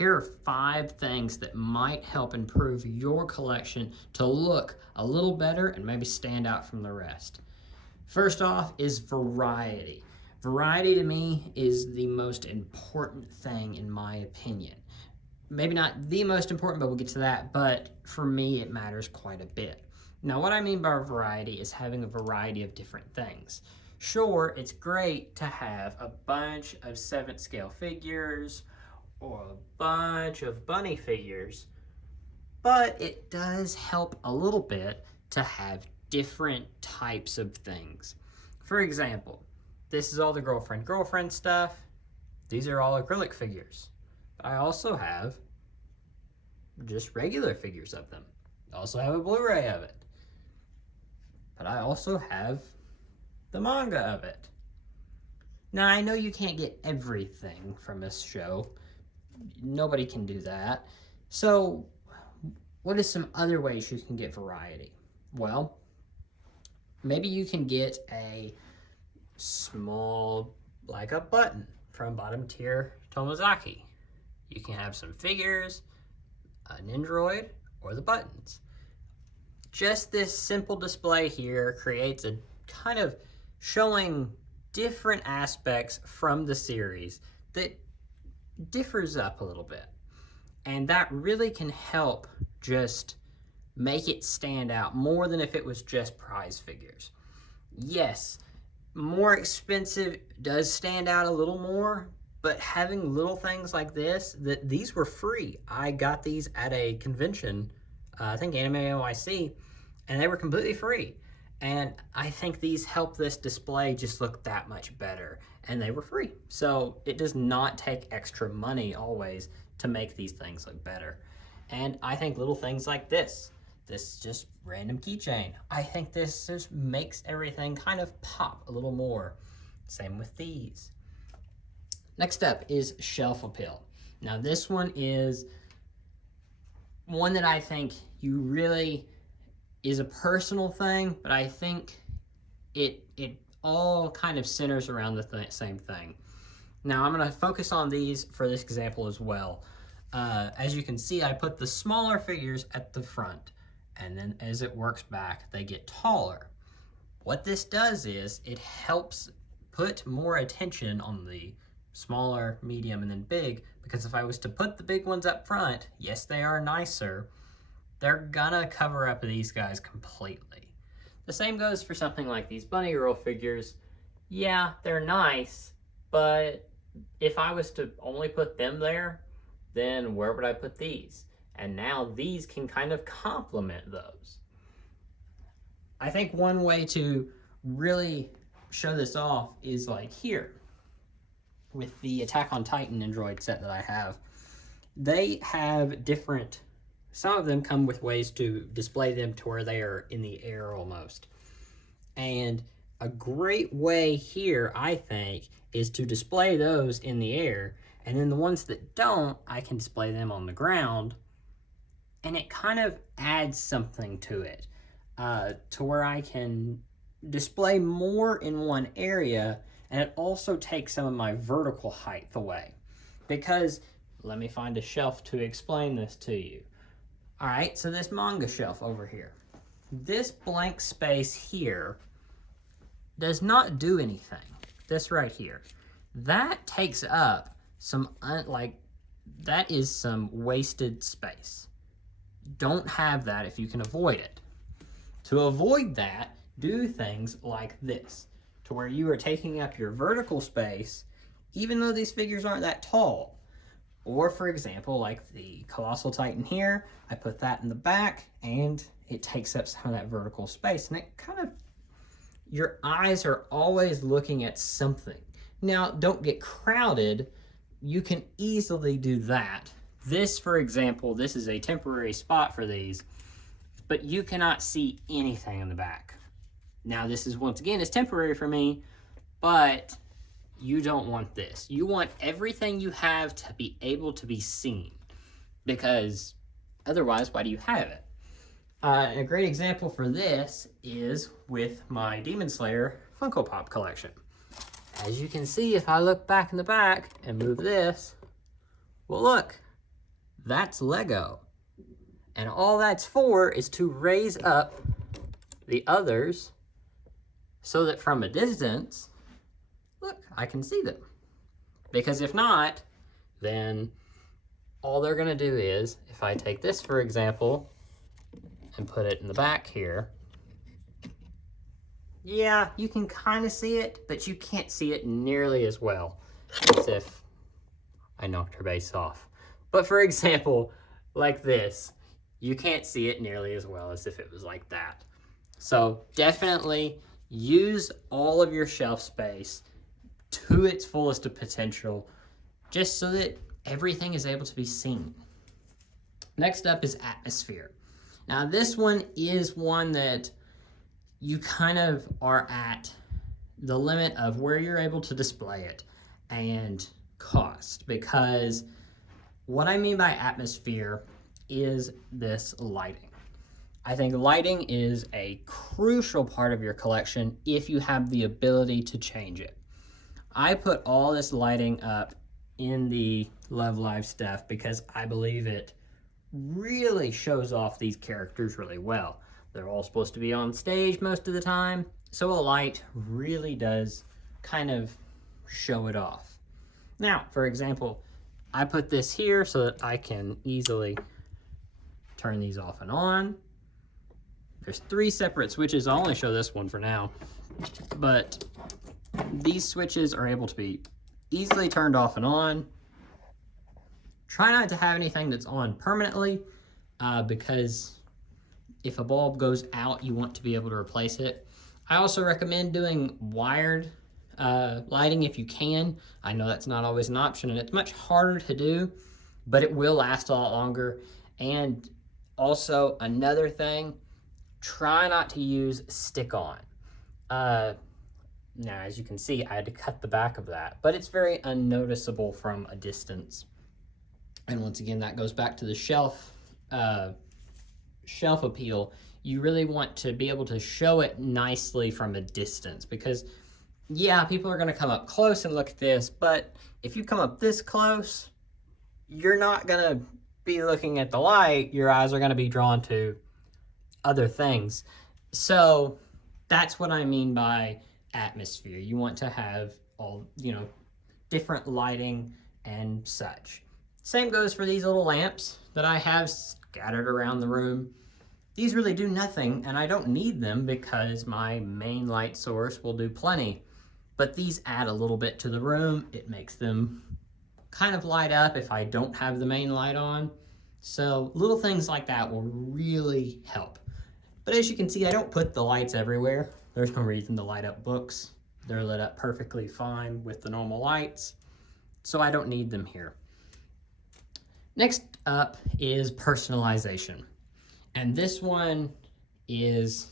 Here are 5 things that might help improve your collection to look a little better and maybe stand out from the rest. First off is variety. Variety to me is the most important thing in my opinion. Maybe not the most important, but we'll get to that, but for me it matters quite a bit. Now what I mean by variety is having a variety of different things. Sure, it's great to have a bunch of 7th scale figures or a bunch of bunny figures, but it does help a little bit to have different types of things. For example, this is all the girlfriend stuff. These are all acrylic figures. But I also have just regular figures of them. I also have a Blu-ray of it. But I also have the manga of it. Now I know you can't get everything from this show. Nobody can do that. So what are some other ways you can get variety? Well, maybe you can get a small, like a button from bottom tier Tomozaki. You can have some figures, an Nendoroid, or the buttons. Just this simple display here creates a kind of showing different aspects from the series that differs up a little bit. And that really can help just make it stand out more than if it was just prize figures. Yes, more expensive does stand out a little more, but having little things like this, these were free. I got these at a convention, I think Anime OIC, and they were completely free. And I think these help this display just look that much better, and they were free. So it does not take extra money always to make these things look better. And I think little things like this just random keychain, I think this just makes everything kind of pop a little more. Same with these. Next up is shelf appeal. Now this one is one that I think you really is a personal thing, but I think it all kind of centers around the same thing. Now I'm gonna focus on these for this example as well. As you can see, I put the smaller figures at the front, and then as it works back, they get taller. What this does is it helps put more attention on the smaller, medium, and then big, because if I was to put the big ones up front, yes, they are nicer, they're gonna cover up these guys completely. The same goes for something like these Bunny Girl figures. Yeah, they're nice, but if I was to only put them there, then where would I put these? And now these can kind of complement those. I think one way to really show this off is like here with the Attack on Titan Android set that I have. They have different, some of them come with ways to display them to where they are in the air almost. And a great way here, I think, is to display those in the air, and then the ones that don't, I can display them on the ground, and it kind of adds something to it, to where I can display more in one area, and it also takes some of my vertical height away. Because, let me find a shelf to explain this to you. All right, so this manga shelf over here. This blank space here does not do anything. This right here. That takes up some, that is some wasted space. Don't have that if you can avoid it. To avoid that, do things like this, to where you are taking up your vertical space, even though these figures aren't that tall. Or for example, like the Colossal Titan here, I put that in the back and it takes up some of that vertical space, and it kind of, your eyes are always looking at something. Now, don't get crowded. You can easily do that. This, for example, this is a temporary spot for these, but you cannot see anything in the back. Now, this is, once again, is temporary for me, but you don't want this. You want everything you have to be able to be seen, because otherwise, why do you have it? A great example for this is with my Demon Slayer Funko Pop collection. As you can see, if I look back in the back and move this, well look, That's Lego. And all that's for is to raise up the others so that from a distance, look, I can see them. Because if not, then all they're gonna do is, if I take this for example, and put it in the back here, yeah, you can kind of see it, but you can't see it nearly as well as if I knocked her base off. But for example, like this, you can't see it nearly as well as if it was like that. So definitely use all of your shelf space to its fullest of potential, just so that everything is able to be seen. Next up is atmosphere. Now this one is one that you kind of are at the limit of where you're able to display it and cost, because what I mean by atmosphere is this lighting. I think lighting is a crucial part of your collection if you have the ability to change it. I put all this lighting up in the Love Live stuff because I believe it really shows off these characters really well. They're all supposed to be on stage most of the time, so a light really does kind of show it off. Now, for example, I put this here so that I can easily turn these off and on. There's 3 separate switches. I'll only show this one for now, but these switches are able to be easily turned off and on. Try not to have anything that's on permanently because if a bulb goes out, you want to be able to replace it. I also recommend doing wired lighting if you can. I know that's not always an option and it's much harder to do, but it will last a lot longer. And also another thing, try not to use stick-on. Now, as you can see, I had to cut the back of that, but it's very unnoticeable from a distance. And once again, that goes back to the shelf appeal. You really want to be able to show it nicely from a distance because, yeah, people are going to come up close and look at this, but if you come up this close, you're not going to be looking at the light. Your eyes are going to be drawn to other things. So that's what I mean by atmosphere. You want to have all, different lighting and such. Same goes for these little lamps that I have scattered around the room. These really do nothing, and I don't need them because my main light source will do plenty. But these add a little bit to the room. It makes them kind of light up if I don't have the main light on. So little things like that will really help. But as you can see, I don't put the lights everywhere. There's no reason to light up books. They're lit up perfectly fine with the normal lights, so I don't need them here. Next up is personalization. And this one is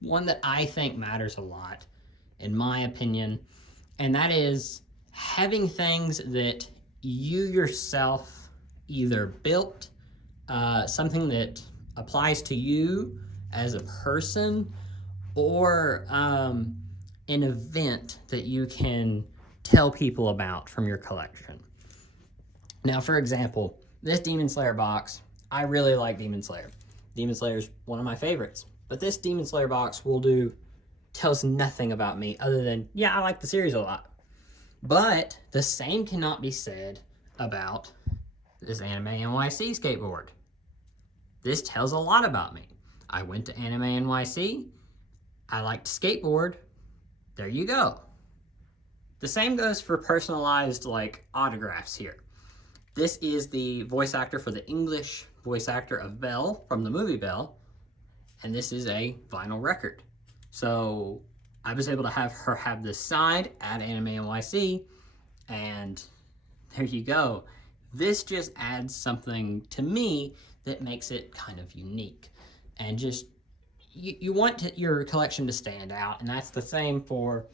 one that I think matters a lot, in my opinion, and that is having things that you yourself either built, something that applies to you as a person, or an event that you can tell people about from your collection. Now, for example, this Demon Slayer box, I really like Demon Slayer. Demon Slayer is one of my favorites, but this Demon Slayer box tells nothing about me other than, yeah, I like the series a lot. But the same cannot be said about this Anime NYC skateboard. This tells a lot about me. I went to Anime NYC. I like to skateboard. There you go. The same goes for personalized autographs here. This is the voice actor for the English voice actor of Belle from the movie Belle, and this is a vinyl record. So I was able to have her have this signed at Anime NYC, and there you go. This just adds something to me that makes it kind of unique. And just, you want your collection to stand out, and that's the same for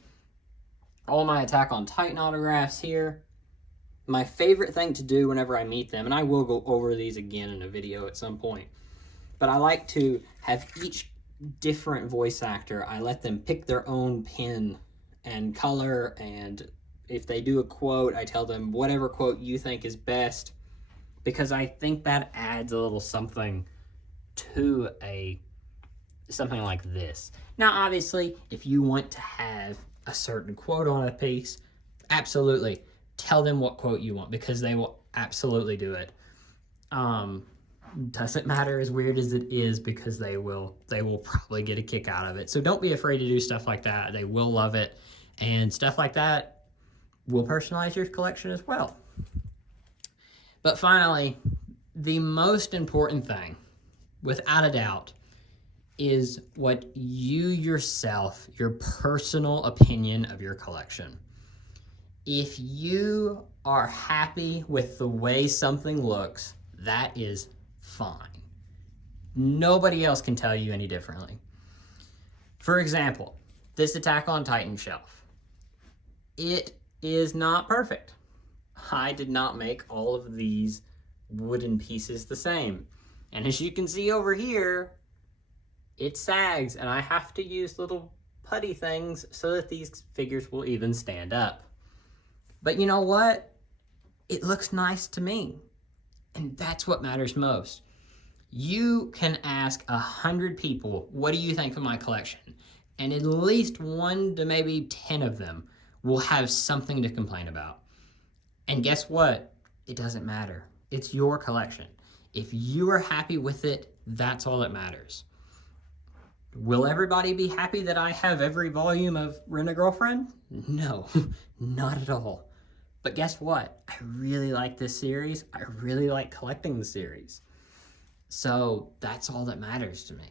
all my Attack on Titan autographs here. My favorite thing to do whenever I meet them, and I will go over these again in a video at some point, but I like to have each different voice actor, I let them pick their own pen and color, and if they do a quote, I tell them whatever quote you think is best, because I think that adds a little something to something like this. Now, obviously, if you want to have a certain quote on a piece, absolutely tell them what quote you want, because they will absolutely do it. Doesn't matter, as weird as it is, because they will probably get a kick out of it. So don't be afraid to do stuff like that. They will love it, and stuff like that will personalize your collection as well. But finally, the most important thing, without a doubt, is what you yourself, your personal opinion of your collection. If you are happy with the way something looks, that is fine. Nobody else can tell you any differently. For example, this Attack on Titan shelf. It is not perfect. I did not make all of these wooden pieces the same. And as you can see over here, it sags, and I have to use little putty things so that these figures will even stand up. But you know what? It looks nice to me, and that's what matters most. You can ask 100 people, what do you think of my collection? And at least 1 to maybe 10 of them will have something to complain about. And guess what? It doesn't matter. It's your collection. If you are happy with it, that's all that matters. Will everybody be happy that I have every volume of Rent-A-Girlfriend? No, not at all. But guess what? I really like this series. I really like collecting the series. So that's all that matters to me.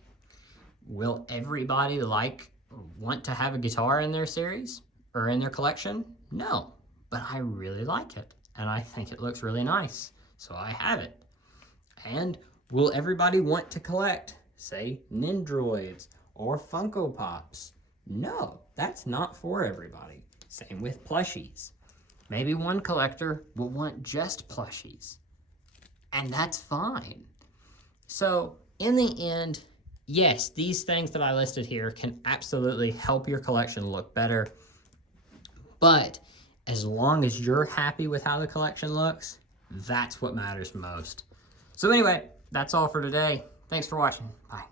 Will everybody want to have a guitar in their series or in their collection? No, but I really like it, and I think it looks really nice, so I have it. And will everybody want to collect, say, Nindroids or Funko Pops? No, that's not for everybody. Same with plushies. Maybe one collector will want just plushies, and that's fine. So in the end, yes, these things that I listed here can absolutely help your collection look better, but as long as you're happy with how the collection looks, that's what matters most. So anyway, that's all for today. Thanks for watching. Bye.